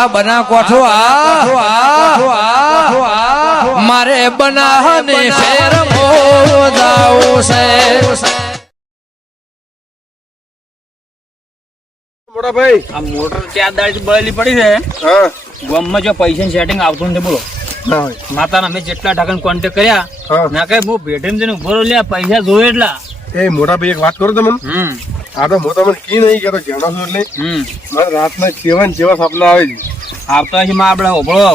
આ બના કોઠો મારે બનાને ફેર મોદાવું છે. મોટા ભાઈ આ મોટર 4 દાડી બળેલી પડી છે. હા ગામમાં જો પૈસા સેટિંગ આવતું નથી બોલો. માતાના મેં જેટલા ટાકાને કોન્ટેક્ટ કર્યા ના કઈ હું ભેટીને જઈને ઉભો રહો લ્યા પૈસા જોવે એટલા. એ મોટા ભાઈ એક વાત કરું તમને આ તો હું તમને કી નહીં કેતો જાણો છો એટલે મારે રાતના જેવા સપના આવે છે. આવતો હશે માં આપડે ઓભળો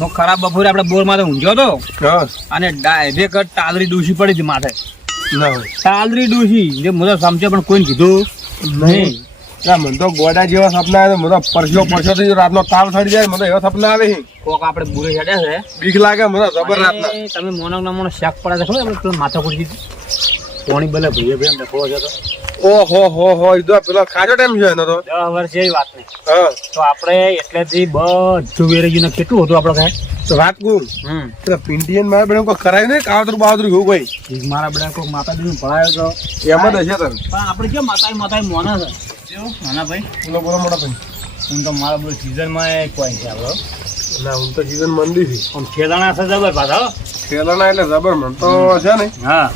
હું ખરાબ બપોરે આપડે બોર માં ઊંઝ્યો તો અને ડાયરેક્ટ ટાલરી ડૂસી પડી હતી માથે. ના હોય ટાલરી ડૂસી જે મને સમજે પણ કોઈને કીધું નહીં. મને તો ગોડા જેવા સપના આવે મને પરસ્યો થઈ રાતનો તાવ થઈ જાય મને એવા સપના આવે છે. કોક આપડે બુરે હેડ્યા છે બીક લાગે મને જબર રાતના. તમે મોનો ના મોનો શાક પડે છે ખબર આપણે માથા કુડી દીધી કોણી બલે ભઈએ ભાઈ એમ દેખો છે તો ઓહો ઈદો પેલો ખાજો ટાઈમ છે એનો તો 10 વર્ષ જેવી વાત નહીં. હા તો આપણે એટલેથી બધું વેરેજીને કેટલું હતું આપણે કાંઈ તો વાત કહું પેલા પિંડિયન મારા બેન કોઈ કરાય નહીં કાવતરું બાવતરું એવું કોઈ મારા બધા કોઈ માતાજીને ભણાયો તો એમાં જ હશે તને પણ આપણે કેમ માતા મોના છે નાના ભાઈ બોલો મોટા ભાઈ હું તો મારા બધું સિઝનમાં કોઈ છે આપણો ના હું તો સીઝન મંદી છે આમ ખેલાણા છે જબર પાછા ખેલાના એટલે જબર મન તો છે ને હા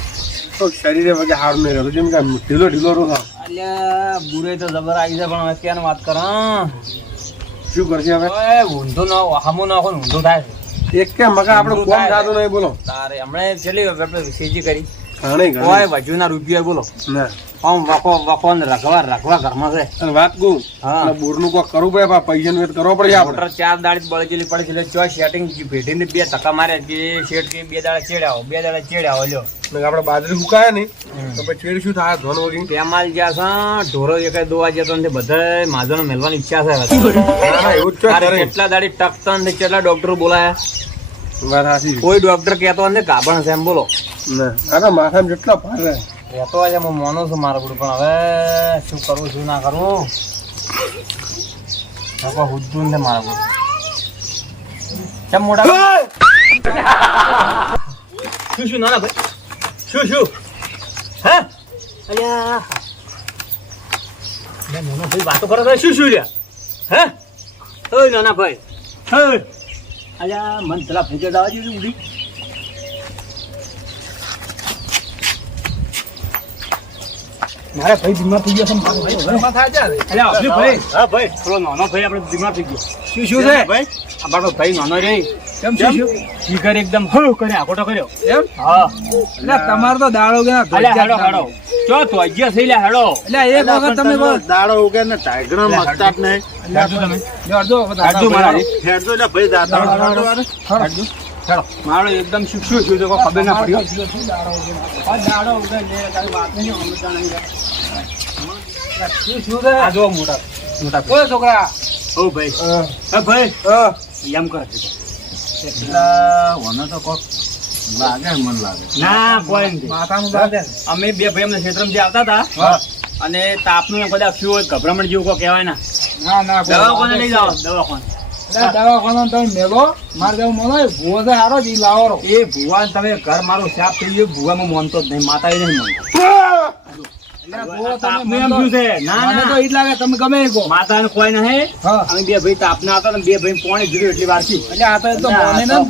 તો શરીરે વગર હારું નહીં રહેતું જેમ કે ઢીલો રહો અલ્યા બુરે તો જબર આવી છે પણ હવે ક્યાં વાત કરો શું કરશે હવે ઊંધું ના હામું નાખો ને ઊંધું થાય છે એક કે મગા આપણે કોમ થતું નહીં બોલો તારે હમણાં છેલ્લી આપણે સીજી કરી ઘણી કોઈ વજુના રૂપિયા બોલો ના આમ વખો ને રાખવા ઘરમાં છે અને વાત કહું બોરનું કોઈ કરવું પડે પૈસાનું વેત કરવો પડે આપણે. મોટર 4 દાડી બળેલી પડી એટલે ચો સેટિંગ ભેટીને 2 ટકા માર્યા કે શેઠ કે 2 દાડા ચેડ્યા લ્યો આપણે બાજરી સુકાય નહીં તો પછી ચેડ શું થાય ધોન વગી પેમાલ જ્યાં છે ઢોરો એક દોવા જતો ને બધા માજોને મેળવાની ઈચ્છા છે એવું જ કેટલા દાડી ટકતા ને કેટલા ડોક્ટર બોલાયા વાત સાચી કોઈ ડોક્ટર કહેતો ને ગાભણ છે એમ બોલો ના માથામાં જેટલા ભાર રહે કહેતો આજે હું માનું છું મારું બધું પણ હવે શું કરવું શું ના કરવું હુદ્દું ને મારા બધું કેમ મોટા શું નાના ભાઈ શું હે અલ્યા નાના ભાઈ વાતો કરો શું લ્યા હે ઓય નાના ભાઈ હે અલ્યા મન પેલા ફૂટે દાવા જેવી ઉડી મારા ભાઈ બીમાર થઈ ગયો છે મારો ભાઈ ઘરમાં થાય છે અલ્યા અભી ભાઈ હા ભાઈ પેલો નાનો ભાઈ આપણે બીમાર થઈ ગયો શું છે ભાઈ આપણો ભાઈ નાનો રે કેમ શું ઈ કરે એકદમ હળો કરે આકોટો કર્યો એમ હા એટલે તમાર તો દાડો ગયા હેડો ચો તો અજ્યા થઈ લે હેડો એટલે એક વખત તમે દાડો ઉગે ને ટાઈગરા મસ્તાટ નહીં તમે હેડજો મારા હેડજો ને ભાઈ દાડો હેડજો ચાલો મારો એકદમ શું થયું તો ખબર ના પડી દાડો ઉગે લે તારી વાત નહીં સમજતા નહીં શું છે આ જો મોટા કોઈ છોકરા ઓ ભાઈ હા ભાઈ એમ કરે એટલા વનો તો કોક લાગે મન લાગે ના કોઈ નથી માથાનું લાગે અમે 2 ભાઈ અમને ક્ષેત્રમાં જે આવતા હતા અને તાપનું એમ કદાચ થયું હોય ગભરામણ જેવું કોઈ કહેવાય ના દવાખાને લઈ જાઓ દવાખાને તમે મેલો મારે જવું મનો ભૂવો છે હારો જ લાવો એ ભૂવા તમે ઘર મારું સાફ થઈ ગયું ભૂવામાં મોનતો જ નહીં માતા નહીં મોનતો માતા કોઈ નહીં અમે 2 ભાઈ તાપના હતા ને 2 ભાઈ પોણી જોયું એટલી વાર થી એટલે આ તો મોને ના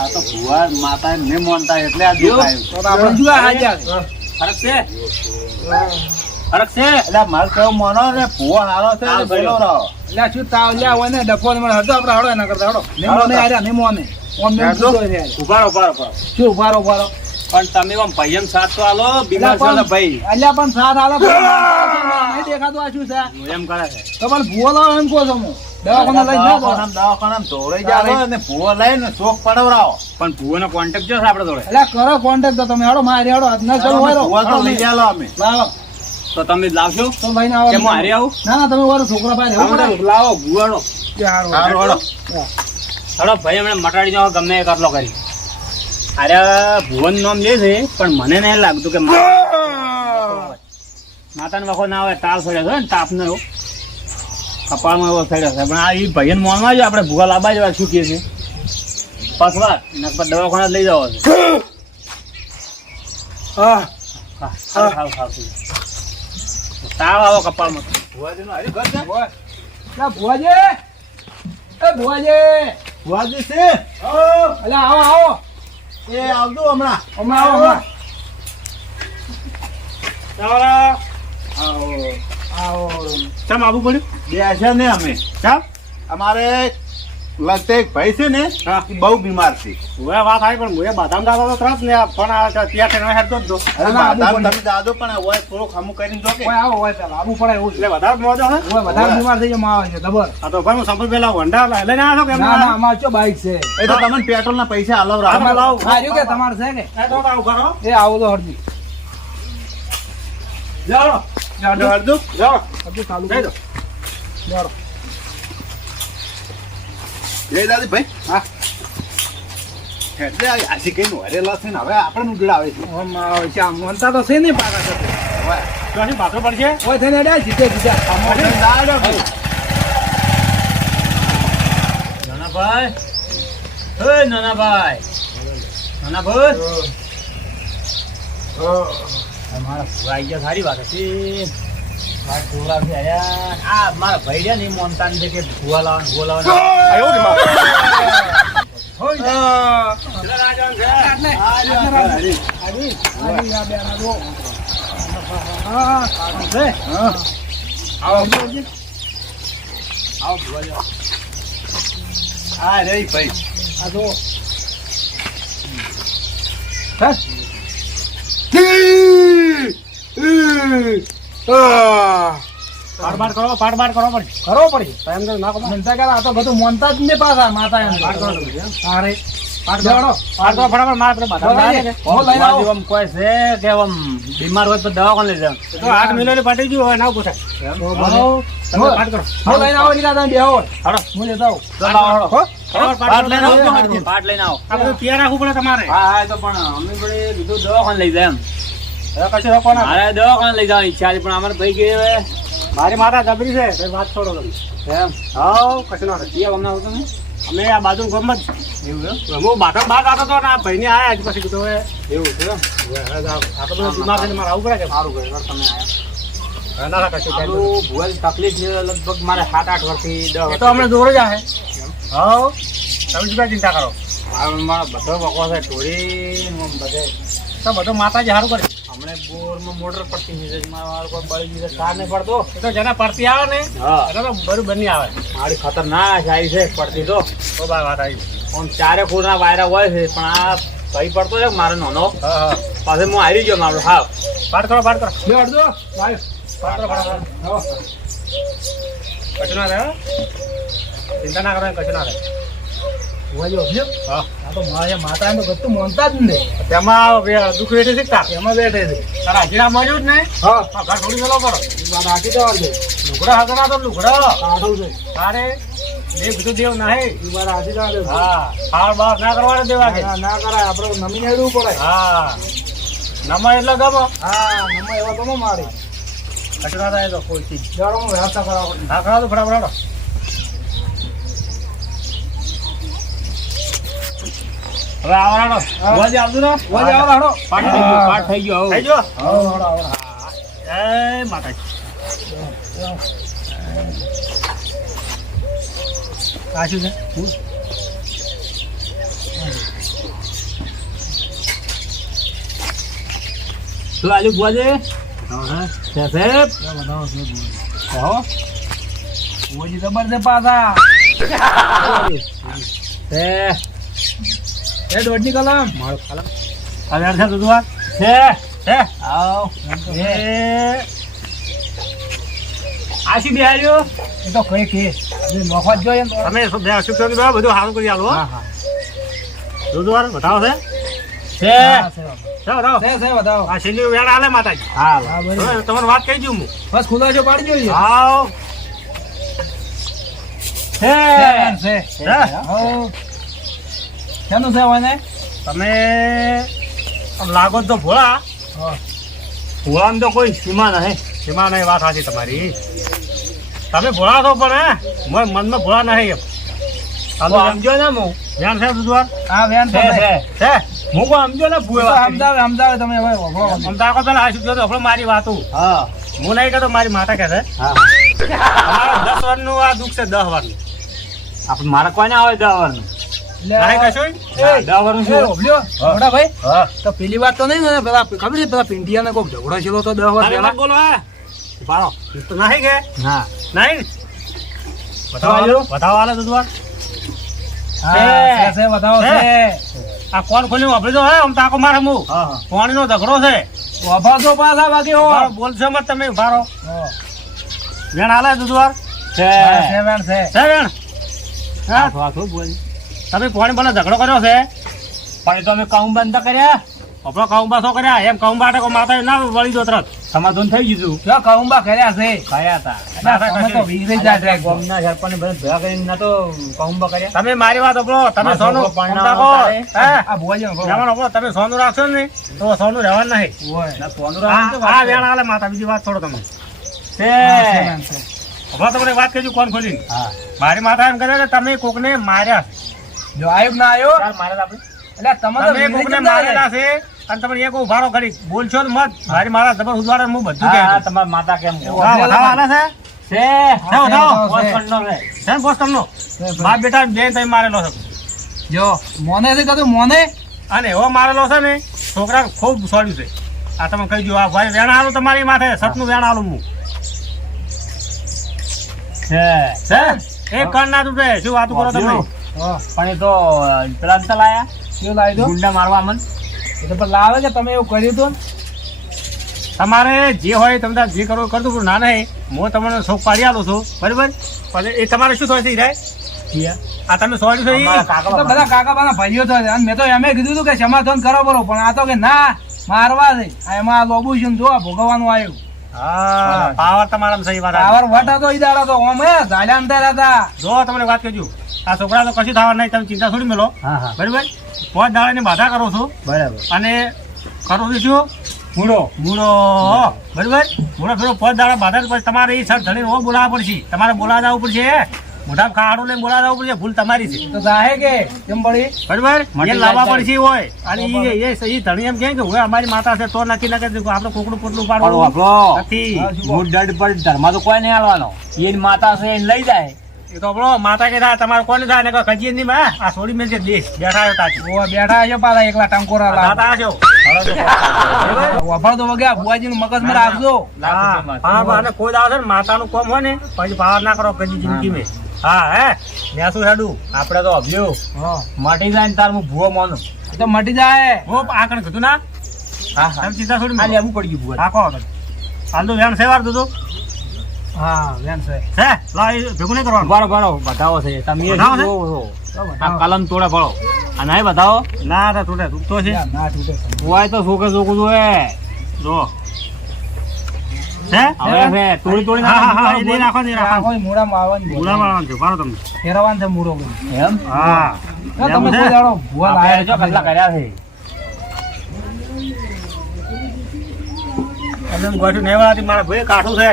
આ તો ભૂવા માતા નહીં મોનતા એટલે આ ફરક છે એટલે મારે કેવું મોનો ને ભૂવો હારો છે એટલે શું તાવ લ્યા હોય ને ડફો ને હડો આપણે હડો એના કરતા હડો મોને આર્યા નહીં મોને ઉભારો શું ઉભારો પણ તમે આમ ભાઈ એમ સાથ તો આલો બીમાર છે ભાઈ અલ્યા પણ સાથ આલો નહીં દેખાતું આ શું છે એમ કરે છે તો પણ ભૂવો લાવો એમ કહો છો હું દવાખાના લઈ જાવ દવાખાના દોડાઈ જાવ ને ભૂવો લઈને ચોક પડવરાવો પણ ભૂવાનો કોન્ટેક્ટ જો છે આપણે જોડે એટલે કરો કોન્ટેક્ટ તો તમે હડો મારી હડો ના ચલો હોય ભૂવો લઈ જાવ અમે લાવો તો તમે લાવશો તો ભાઈ ના આવો હારી આવું ના તમે વાળો છોકરા પાસે લાવો ભૂવાડો હારો હડો ભાઈ હમણાં મટાડી જાવ ગમે એક આટલો કરી અરે ભુવન નામ લે છે પણ મને નહીં લાગતું કે માતાનો વખો ના આવે તાપ થયો છે ને તાપ નો એવો કપાળમાં એવો થયો છે પણ આ એ ભાઈ મોનમાં જ આપણે ભૂવા લાવવા જવા શું કહે છે પસવાર દવાખાના લઈ જવો છે તાવ આવો કપાળમાં ભુવાજી ભુવાજી. વાજી છે અલા આવો આવો. એ આવજો હમણાં. હમણાં આવો હમણાં. ચમ આવું પડ્યું? બે છે ને અમે ચમ અમારે લગતે એક ભાઈ છે ને એ બહુ બીમાર છે. હવે વાત આવી પણ મુએ બદામ દાદા તો તરત ને આ પણ આ ત્યાં તેને હેરતો જ દો. અરે બાદામ તમે દાદો પણ હોય થોડું ખામું કરીને જો કે ઓય આવો ઓય પેલા આવું પડે એવું એટલે વધારે મોજો હે ઓય વધારે બીમાર થઈ જમા આવે છે જબર. આ તો ભાઈ હું સંપલ પેલા વંડા લઈને આવ્યો કે ના ના અમાર ચો બાઈક છે. એ તો તમને પેટ્રોલ ના પૈસા આલો આમાં લાવ. હા રહ્યું કે તમાર છે કે એ તો આવું કરો. એ આવો તો હરજી. જાઓ જાઓ હરદુ જાઓ હરજી ચાલુ કરી દો. જાઓ એ દાદી ભાઈ હા એટલે આશી કઈ નો હરેલા છે ને હવે આપણે ઉગડા આવે છે. ઓમ આવે છે આમ મનતા તો છે ને પાકા છે. હવે તો અહીં પાછો પડશે ઓય થઈને અડ્યા જીતે જીતે આપણે દાડો નાનાભાઈ ઓય નાનાભાઈ નાનાભાઈ અમારા ભૂવા આઈ ગયા સારી વાત હતી. મારા ભૂવા બી આયા. આ મારા ભાઈ રહ્યા ને એ મોનતા ને કે ભૂવા લાવવાનું આયો ને માં હા રે ભાઈ પાડ કરો પડે કરવો પડે એમ તો ના મનતા કે આ તો બધું મોનતા જ ને પાછા માતા એમ પાડ કરો અરે પાડ દેવાનો પાડ તો ફટાફટ માર આપણે બધા હો લઈને આવો આમ કોઈ છે કે આમ બીમાર હોય તો દવાખાને લઈ જાવ તો 8 મિનિટ પાટી ગયું હોય ના પૂછાય તમે પાડ કરો હો લઈને આવો નીલા તમે બેહો હાડો હું લેતા આવું હો પાડ લઈને આવો પાડ લઈને આવો આ બધું તૈયાર રાખવું પડે તમારે હા હા તો પણ અમે બડે બીજું દવાખાને લઈ જાય એમ હવે કશું રાખવાના અરે દવાખાને લઈ જવાની ઈચ્છા છે પણ અમારે ભાઈ કે મારી માતા જબરી છે તો વાત છોડો તમે એમ હાઉ કશું ના થાય અમને આવતો ને અમે આ બાજુ ગમ જ એવું હું બાટો બહાર આવતો હતો ને આ ભાઈને આયા આજ પછી કીધું હવે એવું છે આ તો બીમાર થઈને મારે આવું પડે કે સારું કરે તમે આયા ના કશું ભૂલ તકલીફ છે લગભગ મારે 7-8 વર્ષથી 10 તો હમણાં જોર જ આવે હાઉ તમે શું ચિંતા કરો મારો બધો બકો છે ઢોળી બધે તો બધો માતાજી સારું કરે હમણે બોરમાં મોટર પડતી છે મારો કોઈ બળી ગઈ તાર નહીં પડતો એ તો જેના પડતી આવે ને એટલે તો બરું બની આવે મારી ખતરનાક આવી છે પડતી તો બાર વાત આવી આમ ચારે ખૂણા વાયરા હોય છે પણ આ ભાઈ પડતો છે મારો નાનો પાછે હું આવી ગયો મારો હા પાડ કરો બે અડધો ભાઈ પાડ કરો કશું ના રહે ચિંતા ના કરો કશું ના રહે માતા તો ગતું મોનતા જ ને તેમાં દુઃખ બેઠે શીખતા એમાં બેઠે છે તારા હાજીરા મળ્યું જ ને ઘર થોડી ગયેલો પડો વાત હાકી તો લુગડા હતા તો લુગડા કાઢું છે તારે દેવ બધું દેવ નહીં વાત હાકી તો હા હાર બાર ના કરવાને દેવા કે ના કરાય આપણે નમીને હેડવું પડે હા નમા એટલે ગમો હા નમા એવા ગમો મારી કચરા થાય તો કોઈ ચીજ જાડો વ્યવસ્થા કરાવો હા કરાવો તો ફટાફટ હવે આવરાડો વજ આવજો ને વજ આવરાડો પાઠ થઈ ગયો થઈ ગયો એ માતાજી આશું છે શું આજુ બુઆજે હા સાહેબ બતાવો બુઆજી જબર છે પાછા એ દોડની કલમ મારો કલમ હવે છે દુધવા છે આવ એ આશી બે આવ્યો એ તો કઈ કે જે નોખવા જોઈએ તમે બે શું કહો બધું સારું કરી આલો હા હા દુધવાર બતાવો છે બતાવો આ શેની વેળ આલે માતાજી હા તમારી વાત કહી દઉં હું બસ ખુલાસો પાડી જોઈએ આવ છે કેનું છે હોય ને તમે લાગો તો ભોળા ભોળામાં તો કોઈ સીમા નહીં વાત સાચી તમારી તમે ભોળા છો પણ મનમાં ભોળા નહીં સમજો ને હું વ્યાન છે દુધવાર હા વ્યાન છે હું કોઈ સમજો ને સમજાવે તમે હવે સમજાવો પેલા આ શું આપણે મારી વાતો હા હું નહીં કહેતો મારી માતા કહે છે 10 વર્ષનું આ દુઃખ છે 10 વર્ષનું આપણે મારે કોઈ ના આવે 10 વર્ષનું નાય કશું? 10 વર્ષનું એ, શું? ઓભલ્યો, મોટા ભાઈ હા તો પેલી વાત તો નહીં ને પેલા ખબર છે પેલા પિંટિયાને કોક ઝઘડો છેલો તો 10 વર્ષ તારે પહેલા વાત બોલો હા બારો તો નહીં કે ના નહીં બતાવો આલે દુધવાર હા છે બતાવો છે આ કોણ ખોલ્યું આપણે તો હે આમ તાકો મારે હું પાણીનો ઝઘડો છે ઓભા તો પાછા બાકી હો બારો બોલશો મત તમે બારો વેણ આલે દુધવાર છે છે વેણ છે છે વેણ હા તમે પાણી બને ઝઘડો કર્યો છે પણ તો અમે કાઉમ બંધ કર્યા આપણો કાઉમ બાસો કર્યા એમ કાઉમ બાટે કો માતા ના વળી દો તરત સમાધાન થઈ ગયું જો કઉંબા કર્યા છે કયા હતા તમે તો વીરે જા ટ્રેક ગામના સરપંચ બધા ભેગા કરીને ના તો કાઉમ્બા કર્યા તમે મારી વાત સાંભળો તમે સોનું સમજાવો આ ભોજન રહેવાનું આપણો તમે સોનું રાખશો ને તો સોનું રહેવાનું નહીં હોય સોનું આ વેણ આલે માતા બીજી વાત છોડો તમે તે હવે તમને વાત કરજો કોણ ખોલી મારી માતા એમ કહે કે તમે કોકને માર્યા જો આયો કે ના આયો માર્યા આપણે એટલે તમે તો તમે વીરે કોકને જતા મારેલા છે અને તમે એક ઉભારો કરી બોલશો ને મત મારી મારા જબર ઉદવાડે હું બધું કહે તમારી માતા કેમ વધાવો આલે છે છે બોસ્ટનનો બાપ બેટા બેન તમે મારેલો છે જો મોને છે કદું મોને અને એવો મારેલો છે ને છોકરા ખૂબ સોડ્યું છે આ તમે કહી દો આ ભાઈ વેણ આલું તમારી માથે સતનું વેણ આલું હું છે એક કણ ના તૂટે શું વાતું કરો તમે પણ એ તો પેલા અંતર લાયા શું લાવી દો ગુંડા મારવા મન એ તો પણ લાવે કે તમે એવું કર્યું હતું તમારે જે હોય તમે તાર જે કરો કરતું પણ ના નહીં હું તમને શોખ પાડી આલું છું બરાબર પણ એ તમારે શું થાય છે હીરાય આ તમે સોડ્યું છે ઈ? તો બધા કાકા બાના ભાઈઓ થશે અને મેં તો એમ કીધું હતું કે સમાધાન કરો બરો પણ આ તો કે ના મારવા છે આ એમાં આ લોબુ છે ને જો આ ભોગવવાનું આવ્યું હા પાવર તમારા સહી વાત પાવર વટા તો ઈ દાડા તો ઓમ હે ઝાલ્યા અંદર હતા જો તમને વાત કરજો આ છોકરા તો કશું થવા નહીં તમે ચિંતા છોડી મેલો બરાબર 5 દાડાની બાધા કરો છો બરાબર અને કરો છો શું મૂળો બરાબર મૂળો ફેરો 5 દાડા બાધા પછી તમારે એ સર ધણી ઓ બોલાવવા પડશે તમારે બોલાવા જવું પડશે મોઢા ખાડું લઈને બોલાવા જવું પડશે ભૂલ તમારી છે તો જાહે કે કેમ પડી બરાબર એ લાવવા પડશે હોય અને એ ધણી એમ કહે કે હવે અમારી માતા છે તો નક્કી ના કરી આપણે કોકડું પોટલું પાડવું નથી દડ પર ધર્મ તો કોઈ નહીં હાલવાનો એની માતા છે એને લઈ જાય એ તો આપણો માતા કે થાય તમારે કોને થાય ને કજીએ નહીં માં આ છોડી મેં છે દેશ બેઠા આવ્યો તાજી ઓ બેઠા છે પાછા એકલા ટંકોરા લાવ દાદા આવજો વફળ તો વગે ભુવાજી નું મગજ માં રાખજો અને કોઈ દાવ છે ને માતાનું કોમ હોય ને પછી પાવર ના કરો કજી જિંદગી મેં હા હે મેં શું હેડું આપડે તો અભ્યો મટી જાય ને તાર હું ભૂવો માનું એ તો મટી જાય હું આગળ કીધું ના હા તમે ચિંતા છોડી આ લેવું પડી ગયું ભૂવા હા કહો હાલ તો વેણ સેવાર દીધું હા વેન છે હે લા એ ભેગું નહીં કરવાનું બરો બરો બતાવો છે તમે એ બતાવો છે? જોવો છો. આ કલમ તોડે પડો આ નહીં બતાવો ના તો તૂટે તૂટતો છે ના તૂટે ભૂવાય તો છોકરે છોકરું જોવે જો હે હવે છે તોડી તોડી હા હા હા એ નહીં રાખો નહીં રાખો કોઈ મૂળા માં આવવાની પૂરા મારવાનું છે પાડો તમને ફેરવાન છે મૂળો એમ હા તમે કોઈ દાડો ભુવા આપણે જો લાયા કેટલા કર્યા છે એમ ગોઠું નેવાથી મારા ભાઈ કાઠું છે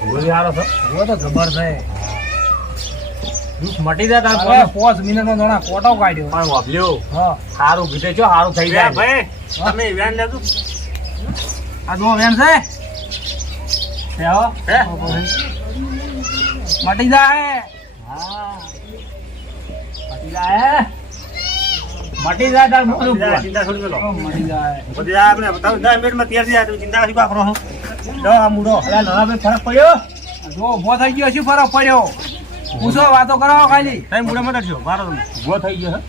ભુવા તો જબર છે દુઃખ મટી જાય તાર હવે 5 મિનિટ નો દોણા કોટો કાઢ્યો પણ વાપલ્યો હા સારું કીધે છો સારું થઈ લે જાય ભાઈ તમે વેન લેજો આ દો વેન છે છે હો? હે મટી જાય હા મટી જાય મટી જાય તાર મોઢું ભૂવા. ચિંતા છોડી મેલો મટી જાય બધી આ આપણે તમે 10 મિનિટમાં તૈયાર થઈ જાય તમે ચિંતા નથી કરો દો આ મૂડો અલા નાના ભાઈ ફરક પડ્યો જો ઉભો થઈ ગયો શું ફરક પડ્યો પૂછો વાતો કરાવો ખાલી તમે મૂડે મત અડજો મારો તમે ઉભો થઈ ગયો હે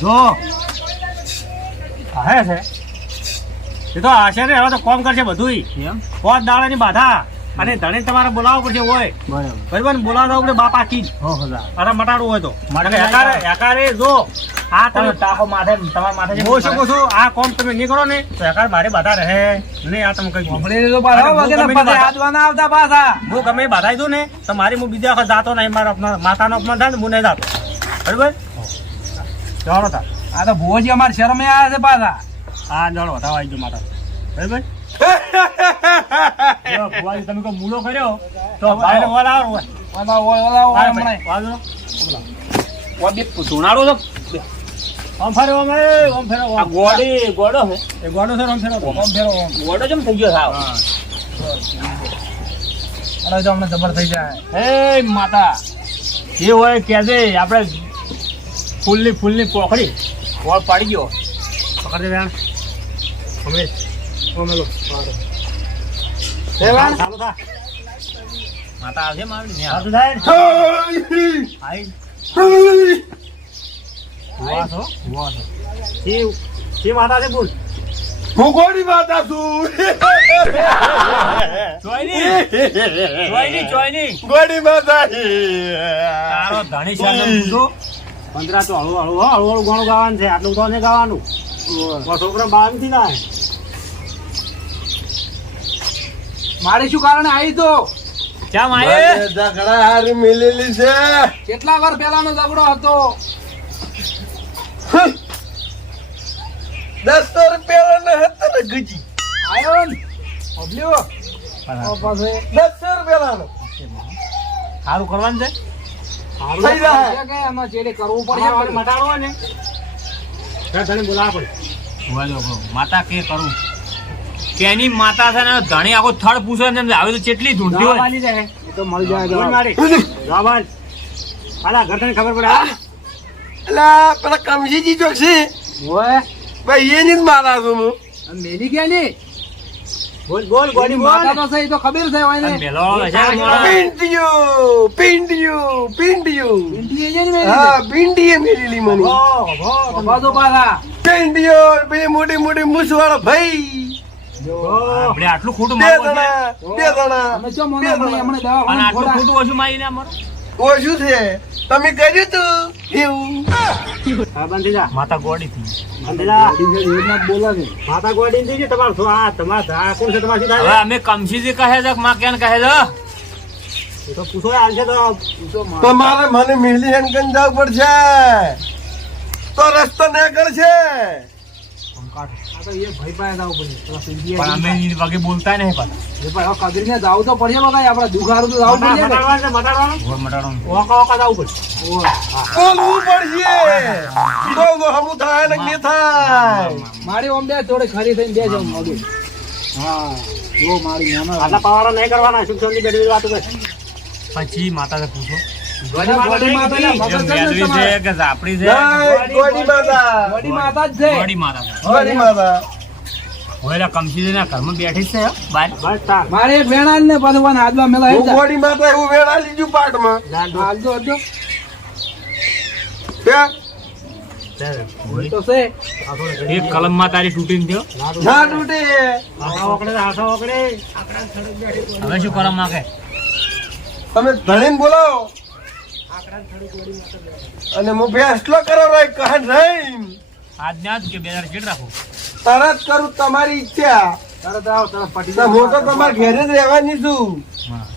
જો હે છે એ તો આશે ને હવે તો કોમ કરશે બધુંય એમ 5 દાડાની બાધા અને ધણી તમારે બોલાવવું પડશે હોય બરાબર બરાબર ને બોલાવવા પડે બાપ આખી જ હો હો જા. અરે મટાડવું હોય તો મટાડી એકારે જો આ તમે તમે ટાકો માથે તમારા માથે જે હું શું કહું છું આ કોમ તમે નહીં કરો ને તો એકાર મારે બાધા રહે નહીં આ તમે કહી દઉં ભણી તો પાછા અરે, વગેરે હું ગમે તે પછી હાથવાના આવતા પાછા હું ગમે એ બાધા દઉં ને તો મારી હું બીજા વખત જાતો નહીં મારા માતાનો અપમાન થાય ને હું નહીં જાતો બરાબર ચાલો તા આ તો ભુવોજી અમારે શરમે આવ્યા છે પાછા હા ચાલો વધાવા આવી ગયો માતા બરાબર જો ભુવાજી તમે કોઈ મૂળો કર્યો તો ભાઈને બોલ આવો હોય. ઓલા ઓલા ઓલા ભાઈ, હમણાં વાંધો નહીં. ઓ બે ધોનાડો છો ઓમ ફેરો અમે ઓમ ફેરો આ ગોડી ગોડો છે એ ગોડો છે ઓમ ફેરો ગોડો જેમ થઈ ગયો સાવ અરે તો અમને જબર થઈ જાય. એ માતા જે હોય કહેજે આપણે ફૂલની પોખડી ગોળ પાડી ગયો પકડજે વેણ અમે ઓમેલો એ વાણ ચાલુ થા માતા આવજે મારી ને આવતું થાય ને. આઈ હુવા છો શી માતા છે બોલ હું ગોળી માતા છું ચોયની ગોળી માતા તારો ધણી છે પૂછો 15 તો હળવું ગાણું ગાવાનું છે આટલું તો નહીં ગાવાનું છોકરા બહાર નથી ના મારે શું કારણે આવી તો ચા મારે ઝઘડા હારી મિલેલી છે કેટલા વાર પહેલાનો ઝઘડો હતો 10 રૂપિયા ના હતા ને ગજી આયો ને ઓબલ્યો પાસે 10 રૂપિયા નો સારું કરવાનું છે થઈ જાય છે કે આમાં ચેડે કરવું પડશે પડે મટાડવો ને ધણી બોલાવા પડે માતા કે કરું કેની માતા છે ને ધણી આખો થડ પૂછે ને આવે તો કેટલી ધૂંઢી હોય તો મળી જાય જવાબ આલા ઘર તને ખબર પડે એટલે પેલા કમજીજી જો છે ઓય ભાઈ એની જ મારા છું હું અને મેલી ગયા ને બોલ ગોડી માતા તો છે એ તો ખબર છે હોય ને પેલો પિંડિયું ઇન્ડિયા છે ને મેલી હા પિંડીએ મેલેલી મને બાજુ પાછા પિંડિયો પેલી મોટી મોટી મૂછવાળો ભાઈ આપણે આટલું ખોટું બે મારવું છે જણા અમે ચો મોને આપણે હમણે દવા અને આટલું ખોટું ઓછું મારીને અમારે ઓછું છે તમે કર્યું તું એવું માતા ગોડી થી માતા ગોડી થઈ ગઈ તમારું કોણ છે તમારું હવે અમે કમસીજી કહે છે કે માં કેન કહે છે એ તો પૂછો હાલ છે તો તો મારે મને મિલી હેન્ડ જવું પડશે તો રસ્તો નીકળ છે આ તો એ ભાઈ પાસે જાવ પડે પેલા સિંધિયા પણ અમે એની વગે બોલતા નહીં પાછા એ ભાઈ હવે કબીરને જાવ તો પડશે બકા આપણે દુખારું તો જાવ પડશે ને. મટાડવાનું ઓય. બોલવું પડશે તો હમું થાય ને નહીં થાય મારી ઓમ બે થોડી ખરી થઈને બે જાવ મોગે હા જો મારી નાના આટલા પાવાળા નહીં કરવાના સુખ શાંતિ બેઠી વાતો કર પછી માતા ને પૂછો ગોડી માતા ના મગજ છે ને છે તમારે. કે ઝાપડી છે જય ગોડી માતા ગોડી માતા જ છે ગોડી માતા ગોડી માતા હોયલા કમસીજી ના ઘરમાં બેઠી જ છે બાર મારે એક વેણા ને પાછું કોને હાથમાં મેલા હું ગોડી માતા એવું વેળા લીધું પાટમાં હાલજો હજો ત્યાં તો છે એક કલમ માં તારી તૂટીને થયો ના તૂટે હવે શું કરવા માંગે તમે ધણીને બોલાવો અને હું ફેસલો કરો રહી કહે નહીં આજ ને આજ કે બે ચીડ રાખો તરત કરું તમારી ઈચ્છા તરત આવો તરત પટી તો હું તો તમારા ઘેરે જ રહેવાની છું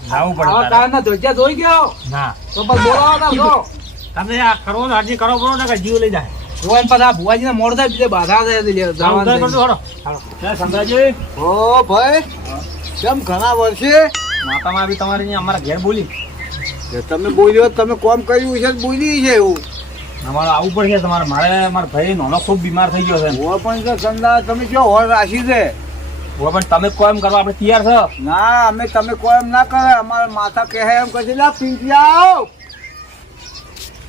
લાવવું પડે આવા તારે. કારના ધોતિયા ધોઈ ગયો ના તો બસ બોલાવો તો જો તમે આ કરવો ને અરજી કરો પડો ને કે જીવ લઈ જાય જોવાન પાછા ભુવાજીને મોડ થાય બીજે બાધા થાય એટલે જવાનું ઉધાર થાય. કરજો, હાલો. જય સંતાજી. ઓ ભાઈ કેમ ઘણા વર્ષે માતામાં બી તમારી અહીંયા અમારા ઘેર બોલી તમે બોલ્યો તમે કોમ કર્યું છે બોલી છે એવું અમારે આવવું પડશે તમારે મારા ભાઈ નાનો ખૂબ બીમાર થઈ ગયો છે પણ તો સંદા તમે જો હોર રાશી છે હવે પણ તમે કોમ કરવા આપણે તૈયાર છો ના અમે તમે કોઈ એમ ના કરે અમારા માથા કહે એમ કહે છે લા પિંપિયા આવો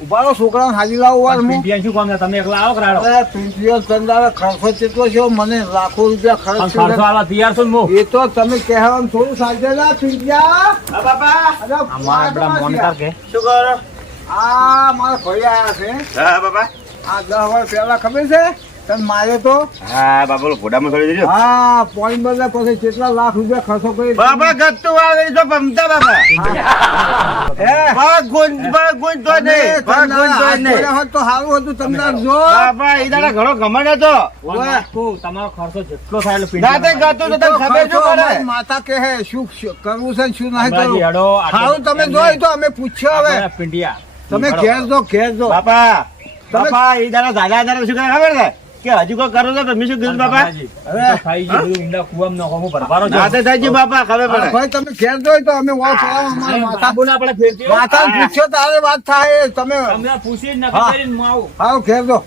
ઉભા રહો છોકરાને હાજી લાવો વાર હું પીટીઆઈ શું કામ છે? તમે એકલા આવો કરાડો પિંપિયો સંદા ખર્ચો કેટલો છે મને લાખો રૂપિયા પણ ખર્ચ ખર્ચો આવા તૈયાર છો ને મો એ તો તમે કહેવાનું થોડું સાંજે લા પિંપિયા બાપા અમારા પેલા મોનિટર કે શું કરો આ મારા ભાઈ આયા છે હા બાપા આ 10 વર્ષ પહેલા ખબર છે તને માર્યો તો હા બાપા ઘોડામાં થોડી દીધો હા પોઈન્ટ બદલે પછી કેટલા લાખ રૂપિયા ખર્ચો કરી બાપા ગત્તુ વાળી તો પમતા બાપા ભાગ ગુંજ તો નહીં ભાગ ગુંજ તો નહીં તો સારું હતું તમને જો બાપા ઈદાના ઘણો ગમન હતો તમારો ખર્ચો જેટલો થાય એટલો રાતે ગતું તો તમને ખબર શું પડે અમારી માતા કહે શું કરવું છે ને શું નહીં કરવું હેડો સારું તમે જોઈ તો અમે પૂછ્યો હવે પિંડિયા તમે ઘેર જો બાપા બાપા ઈદાના દાદા દાદા શું કરે ખબર છે કે હજુ કોઈ કરો તો તમે શું કીધું બાપા ખાઈ ગયું બધું ઊંડા કુવામાં નાખો હું ભરવાનો છું રાતે થઈ ગયું બાપા ખબર પડે ભાઈ તમે ઘેર જોઈ તો અમે વાવ ચલાવો અમારી માતા બાબુને આપણે ફેરતી હો. માતા પૂછ્યો તારે વાત થાય તમે તમને પૂછી જ હા. નક્કી કરીને હું આવું સારું ઘેર જો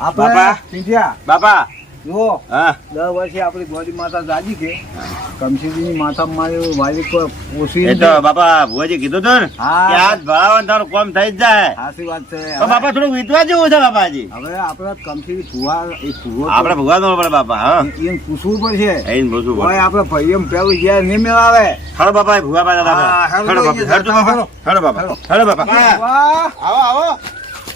આપણે બાપા. પિંજ્યા બાપા જુઓ હા 10 વર્ષે આપણી ગોરી માતા જાજી કે કમસીજીની માતા મારી વાલી કોઈ ઓછી એ તો બાપા ભુવાજી કીધું તું ને હા. કે આજ ભાવ તારું કોમ થઈ જ જાય સાચી વાત છે તો બાપા થોડું વીતવા જેવું છે બાપાજી હવે આપણે કમસી ભુવા એ ભુવો આપણે ભુવા નો પડે બાપા હા એને પૂછવું પડશે એને પૂછવું પડે ભાઈ આપણે ભાઈ એમ પેલું જ્યાં નહીં મેળાવે હળો બાપા એ ભુવા પાસે હા, હળો હેડો બાપા હળો બાપા હળો બાપા હળો બાપા વાહ, આવો આવો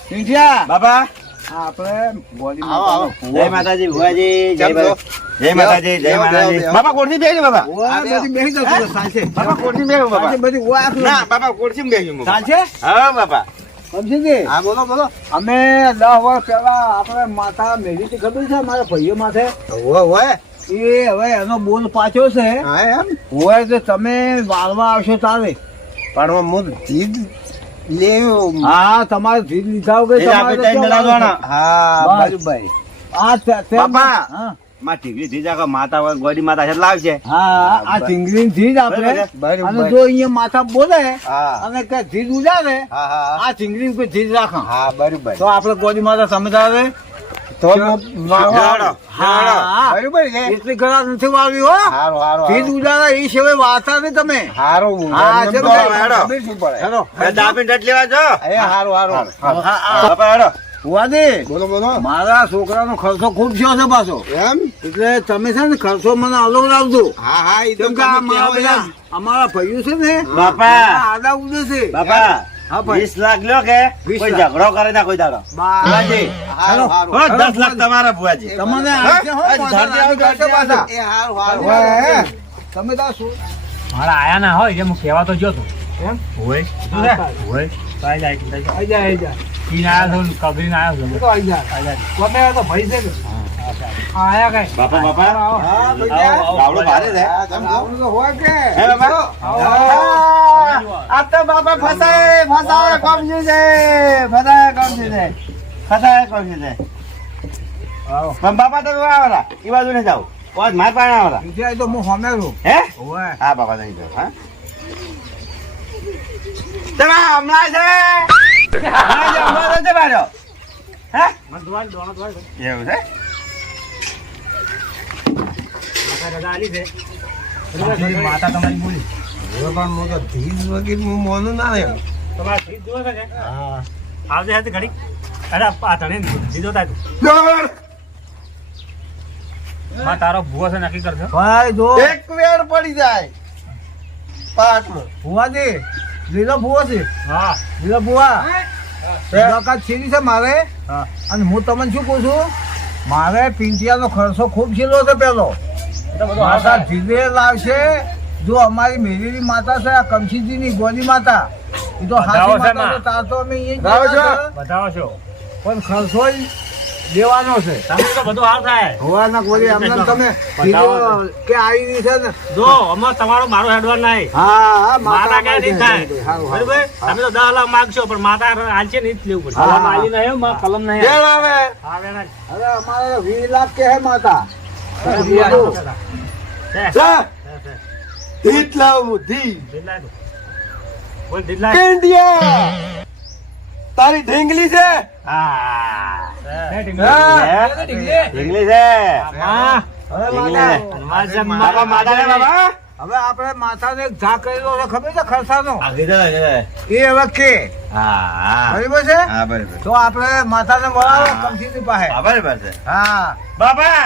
પિંજ્યા બાપા આ આપણે ગોરી આવો આવો માતાનો જય માતાજી ભુવાજી જય કેમ છો? જય માતાજી જય માતાજી બેહો. બાપા કોરસી બેહજો બાપા ભુવો બધી બેસી જશે સાંજે બાપા કોરસી બેહજો બાપા સાંજે બધી વાહ આખું. ના બાપા કોરસી બેહજો સાંજે હા બાપા સમજીજી હા બોલો બોલો અમે 10 વર્ષ પહેલા આપણે માતા મેળી હતી ખબર છે મારા ભાઈઓ માથે હોય એ હવે એનો બોલ પાછો છે હા એમ હોય તો તમે વાળવા આવશો તારે પણ હું જીદ લેવું હા તમારે જીત લીધા વગર એ આપણે તમારે ત્રણ ક્યાં જણા વાળવું છે? હા બસ. બરાબર આ તે- બાપા. હા માં ઠીકરી થઈ જાય કે માતા હોય ગોડી માતા છે લાવશે હા આ ચીંગરી જીત આપણે બરાબર. અને જો અહીંયા માથા બોલે હા અને કે જીત ઉડાડે હા હા આ ચીંગરી કોઈ જીત રાખો હા બરાબર તો આપણે ગોડી માતા સમજાવે તો હા બરાબર છે એટલી ઘણા નથી વાળવી હો હારો હારો જીત ઉડાડે એ સિવાય વાર્તા નહીં તમે હારો હા, ચલો ભાઈ. ખબર શું પડે હેલો દાબીને ડટ લેવા જો એ હારો હારો બાપા હેડો ભુવાજી, બોલો બોલો મારા છોકરાનો ખર્ચો ખૂબ થયો છે પાછો એમ એટલે તમે છે ને ખર્ચો મને અલગ લાવજો હા હા એ કેમ કે આ મારા બધા અમારા ભાઈઓ છે ને બાપા આડા ઉડે છે બાપા હા ભાઈ 20 લાખ લ્યો કે 20 કોઈ લાખ. ઝઘડો કરે ના કોઈ દાડો ભુવાજી, હારો હાલો. હો 10 લાખ તમારા ભુવાજી તમને હા? આજે હો, આજ પાછા ધારથી આવું કરશે પાછા. એ હારો હારો હવે, તમે તો શું મારા આયા ના હોય એટલે હું કહેવા તો ગયો તો એમ? હોય હોય તો આઈ જાય આઈ જા, આઈ જા. તીન આયા છો કબરીને આયા એ છો તો આઈ જા. ગમે એ તો ભાઈ છે કે? આ આયા કાંઈ? બાપા બાપા હા, ભૈયા. ગાવડો ભારે છે આવડું તો હોય કે હે બાપા આ તો બાપા ફસાય કોમજી છે ફસાય કોમજી છે ફસાય કોમજી છે પણ બાપા તો આવરા ઈ બાજુ ને જાવ ઓજ માર પાણે આવરા બીજા એ તો હું હોમે છું હે હોય હા બાપા નહીં જાવ હા તમે હમણાં છે બારો હે એવું છે માતા તમારી બોલી તમારા ઠીક જુઓ છે ને? આવજે હાથે ઘડી અરે આ તને દીધો તા તું માં તારો ભૂવો છે નક્કી કરજો ભાઈ જો એક વેર પડી જાય પાટમાં ભુવાજી લીલો ભુવો છે હા લીલો ભુવા મુલાકાત છીની છે મારે અને હું તમને શું કહું છું મારે પિંટિયાનો ખર્ચો ખૂબ છેલ્લો છે પેલો માતા ધીરે લાવશે જો અમારી મેરીની માતા છે આ કમશીજીની ગોદી માતા એ તો હાથી બતાવો છે માતા માં. છે, તાર તો અમે અહીંયા જ ગયા છે. બતાવો છો પણ ખર્ચો દેવાનો છે તમે તો બધું હાલ થાય હોવાના ગોળી અમને તમે બતાવો કીધું કે આવી રહી છે ને જો અમાર તમારો મારો હેડવાન નહીં હા હા માતા કઈ નહીં થાય સારું, સારું. બરોબર તમે તો 10 લાખ માંગશો પણ માતા હાલશે નહીં જ લેવું પડશે હા. કલમ આલી નહીં માં કલમ નહીં બેન આવે હા વેણા હવે અમારે 20 લાખ કે હે માતા છે. હિતલાવ મુધી દિલ્લા દો. બોલ દિલ્લા ઇન્ડિયા તારી ઢીંગલી છે હા ઢીંગલી છે હા હવે ઢીંગલી. માતા બાપા માતા ને બાબા હવે આપણે માથાને એક ઝા કરેલો છે ખબર છે ખર્ચાનો આ કીધા છે એ હવે કે હા હા બરાબર છે હા બરાબર તો આપણે માથાને બોલાવો કમસીની પાસે હા બરાબર છે હા બાપા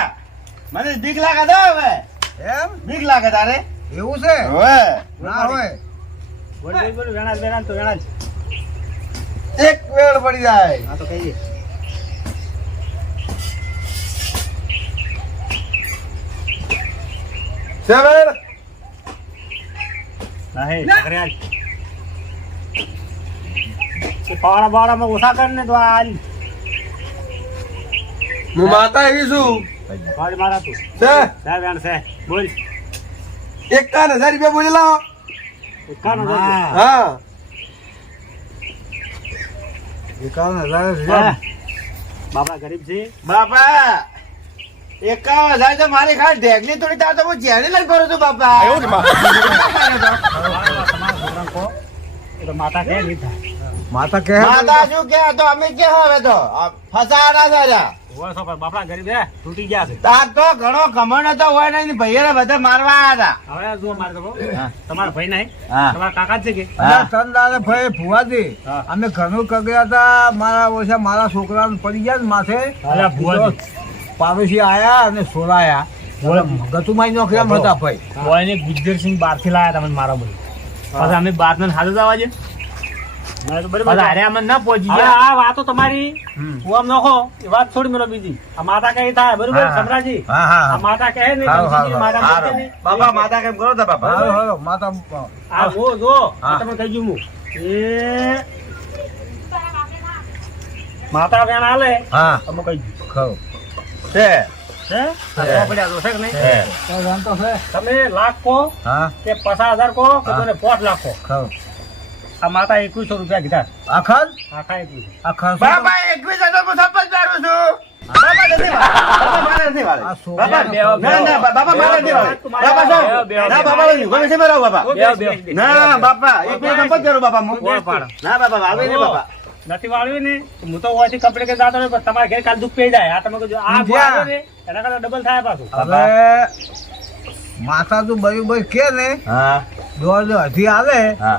મને બીક લાગે છે હવે એમ બીક લાગે તારે એવું છે હવે ના હોય બોલ બોલ બોલ વેણા વેણા તો વેણા એક વેળ પડી જાય હા તો કહીએ સેવર નહીં ઘરે પાવડા બાવડામાં ઓછા કર ને તો આજ હું માતા એવી છું ભાઈ મારા તું છે છે વેણ છે બોલ 51,000 રૂપિયા બોલેલા કાનો હા. હા 51,000 હા. બાપા ગરીબ છે બાપા 51,000 તો મારી ખાલી ઢેગલી થોડી તાર તો હું જેને લઈ કરું છું બાપા એવું તમારા છોકરાને કહો એ તો માતા કે નહીં થાય માતા કે માતા શું કે તો અમે કે હવે તો ફસાડા સારા ઓય તો બાપડા ગરીબ હે તૂટી ગયા છે તાર તો ઘણો કમણ હતો હોય નહીં ભાઈઓને બધા મારવા આવ્યા હવે જુઓ મારે તો તમારા ભાઈ નહીં હતા તમારા કાકા જ છે કે હા. તનદારે ભાઈ ભુવાજી હા. અમે ઘણું કગડ્યા હતા મારા ઓછા મારા છોકરાને પડી ગયા ને માથે અલા ભુવાજી. પાડોશી આયા અને સોરાયા ગતુમાઈ નો કેમ હતા ભાઈ બોયને ગુજરસિંહ બહારથી લાયા તમે મારા બોલ પછી અમે બહાર ને હાલ જવા છે અરે અમને ના પહોંચી ગયા આ વાતો તમારી હું આમ નખો એ વાત છોડી મેલો બીજી આ માતા કઈ થાય બરોબર સમરાજી હા હા આ માતા કહે ને હારું, કંચીજી હારું, માતા હારું. કહે ને. બાપા માતા કેમ કરો તા બાપા હાલો હાલો માતા આ જો હા. તમે કહી ગયું હું એ માતા વેણ હાલે હા તમે કહી ગયું ખાઓ છે હે આ પડ્યા તો છે કે નહીં છે. જાણતો છે તમે લાખ કો હા કે 50,000 કો કે હા. તને 5 લાખ કો ખાઓ આ માતા 2100 રૂપિયા કીધા આખર આખા 2100 આખર બાપા 21,000 હું સપોઝ દારૂ છું બાપા નથી વાળા. બાપા મારે નથી વાળા. આ છોકરા બાપા ના ના બાપા મારે નથી વાળા. બાપા શું? ના બાપા નહીં. ગમે છે બરાબર બાપા ના બાપા 21,000 સંપત કરું બાપા હું. કોઈ પાડો. ના બાપા વાળવે નહીં બાપા નથી વાળ્યું ને તો હું તો હોયથી કપડે કે જાતો ને તમારે ઘેર કાલ દુઃખ પી જાય આ તમે કહો આ ઊંધિયા. ગોળો ને એના કરતા ડબલ થાય પાછું હવે માતા તું બરોબર કે ને હા દોડ હજી આવે હા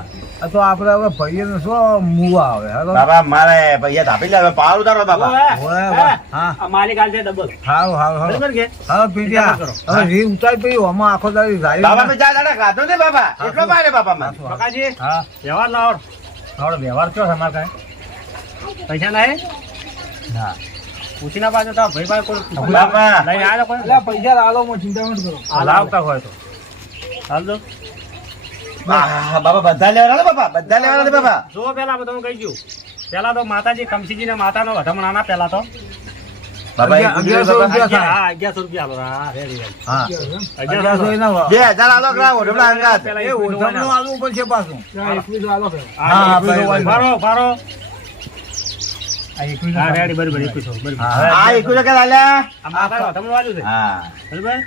તો આપડે હવે ભાઈને શું મુવા આવે હાલો બાપા મારે પૈસા થાપી લે પાવર ઉતારો બાપા ઓય, ઓય, હે, હા. આ માલિક હાલ છે ડબલ હારું હારું હારું બરાબર કે હવે પીટ્યા કરો. હવે રી ઉતારી પડી આમાં આખો દાડી બાપા જાય મેં ચા દાડા ખાધો ને બાપા એટલો મારે બાપા મને કાકાજી હા વ્યવહાર લાવો લાવો વ્યવહાર કયો છે અમારે કાંઈ પૈસા નહીં ના પૂછી ના પાછો તો ભાઈ ભાઈ કોઈ બાપા. લઈને આવ્યો કોઈ એટલે પૈસા લાલો માં ચિંતા મત કરો આ લાવતા હોય તો હાલ દો બાપા બધા લેવાના બાપા બધા લેવાના છે બાપા જો પેલા હું તમને કહી ગયું પેલા તો માતાજી કમસીજી ને માતાનો વધામણ આના પેલા તો બાપા 1100 રૂપિયા થાય. હા 1100 રૂપિયા આલો હા રેડી રેડી હા 1100 એના વા. 2,000 આલો કરા ઓઢમલા અંગાત પેલા એ 21 ઓઢમનું હોય આલવું પડશે પાછું ના. 21 લાલો છે હા, હા, 21 હોય. ભાઈ, ફારો ફારો આ 21 હા રેડી બરાબર 21 બરાબર હા. આ 21 કે આલ્યા આ માતા વધામણ વાળું છે હા બરાબર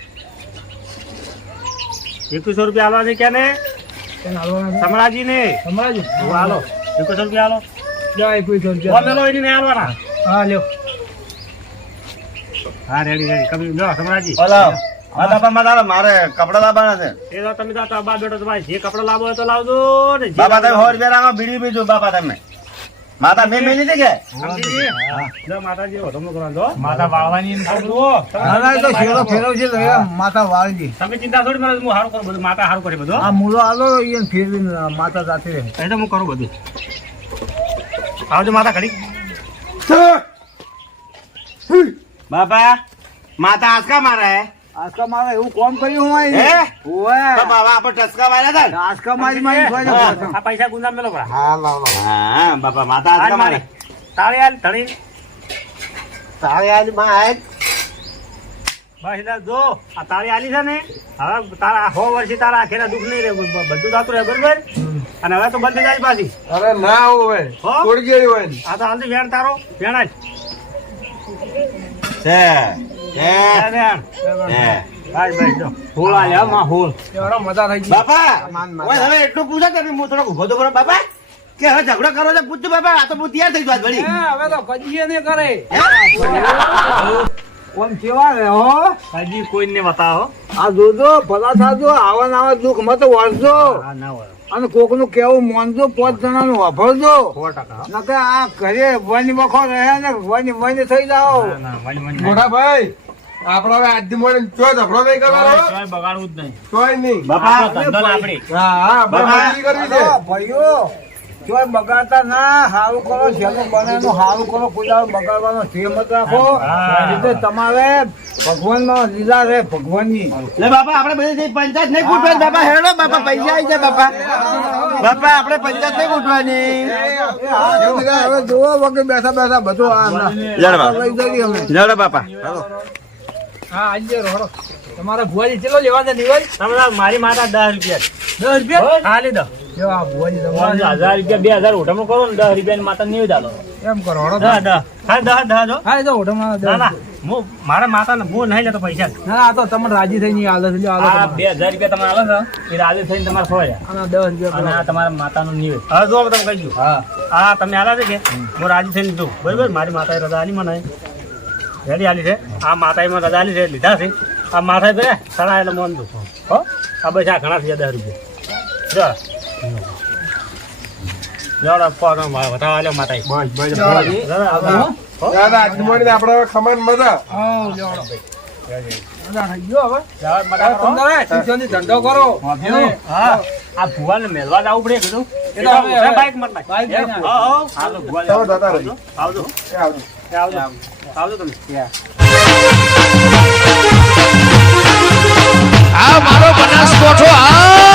2100 રૂપિયા આલવા છે ક્યાં ને તેને હાલવાના છે. સમરાજી ને સમરાજી હાલો 2100 રૂપિયા હાલો જા 21 ઓ રૂપિયા મેલો એની ને હાલવાના હા લ્યો હા રેડી રેડી કમી લો સમરાજી ઓલો આ બાપા મારે કપડા લાવવાના છે એ તો તમે તો બા બેટો તમારે જે કપડા લાવો હોય તો લાવજો ને જે બાપા તમે લાવવો 100 રૂપિયા બીડી બીજું બાપા તમે માતા મેં મેલી હતી કે સમજીજી? જો માતાજી વધામણું કરવાનું જો. માતા વાળવાની ને બધું જુઓ. ના ના, એ તો શેરો ફેરવશે તો એ માતા વાળજી તમે ચિંતા છોડી મને હું સારું કરું બધું માતા સારું કરે બધું આ મૂળો આલો એને ફેરવીને માતા સાથે રહે એ તો હું કરું બધું આવજો માતા ઘડી બાપા માતા આસકા મારે આસ્કા મારે એવું કોમ કર્યું હું હે? ઓય બાપા હવે આપણે ટસકા માર્યા હતા ને? આસ્કા મારી આ પૈસા ગુંદા મેલો પડા હા લાવ લાવ હા બાપા માતા આસકા મારે તાળી હાલ ધણી તારે આજ માં બસ એટલે જો આ તાળી આલી છે ને હવે તારા 100 વર્ષથી તારા આખેરા દુઃખ નહીં રહે બધું થતું રહે બરોબર અને હવે તો બંધ થઈ જાય પાછી અરે ના હોય હો? ગયેલી હોય આ તો હાલથી વેણ તારો વેણ જ છે વેણ છે બસ બસ જો હોળ આલે હા માં હોળ એવડો મજા થઈ ગઈ બાપા ઓય હવે એટલું પૂછો કે હું થોડો ઉભો તો કરો બાપા કે હવે ઝઘડો કરો છો પૂછજો બાપા આ તો હું તૈયાર થઈ જાત વળી હવે તો કજીએ ને કરે કોમ કેવા રે હો હજી કોઈને બતાવો આ જોજો ભલા થાજો આવા ને આવા દુઃખ મત વળજો હા ના હોય અને કોક નું કેવું માનજો 5 જણા નું વાપરજો 100% નકે આ ઘરે વની વખો રહે ને વની થઈ જાઓ ના ના મળી મળી મોટા ભાઈ આપણો હવે આજથી મોડે ચો ઝઘડો નહીં કરવાનો ચોય બગાડવું જ નહીં તોય નહીં બાપા આપણો ધંધો ને આપણી. હા હા બાપા. બરાબર કરવી છે હાલો, ભાઈઓ જોઈ બગાડતા ના સારું કરો જેનું બને એનું સારું કરો કોઈ દાડો બગાડવાનો ધ્યેય મત રાખો હા. એ રીતે તમારે ભગવાનનો લીલા રે ભગવાનની લે બાપા આપણે બધી પંચાયત નહીં કૂટવાની બાપા હેડો બાપા પૈસા આવી જાય બાપા બાપા આપણે પંચાયત નહીં કૂટવાની હવે જોવો વગર બેઠા બેઠા બધું આ લડવા. લઈ જઈએ અમે લડો બાપા હા આજે રોડો તમારા ભુવાજી ચેલો લેવા છે નિવલ તમે તાર મારી માતા 10 રૂપિયા 10 રૂપિયા હાલી દો જો આ ભુવાજી તમારે તમારે 1000 રૂપિયા 2000 ઉઠામણું કરો ને 10 રૂપિયાની માતા નહીં દાલો એમ કરો હળો 10 હા 10 જો હા એ તો ઓઢામાં ના ના હું મારા માતાને હું નહીં લેતો પૈસા ના આ તો તમે રાજી થઈને હાલે છે લ્યો આ હાલો 2000 રૂપિયા તમે આલો છો એ રાજી થઈને તમારે ખોયા આના 10 રૂપિયા અને આ તમારા માતાનું નિવેદ હવે જો તમે કહી દઉં હા હા તમે આલા છે કે હું રાજી થઈને દઉં બરોબર મારી માતાએ રજા આલી મને રેડી આલી છે આ માતાઈમાં રજા આલી છે લીધા છે આ માથાઈ કરે સણા એટલે મોન દો હો આ બસ આ ઘણા થયા 10 રૂપિયા જો જોડો ફોન વધાવા લ્યો માતાઈ દાદા આજુબાજુ આપણે ખમણ મજા ધંધો કરો હા આ ભુવાને મેલવા જવું પડે કીધું એ તો હવે બાઈક મત નાખ બાઈક લઈને હા હા હાલો ભુવા ચાલો દાદા આવજો આવજો આવજો તમે આ મારો બનાસકોઠો આ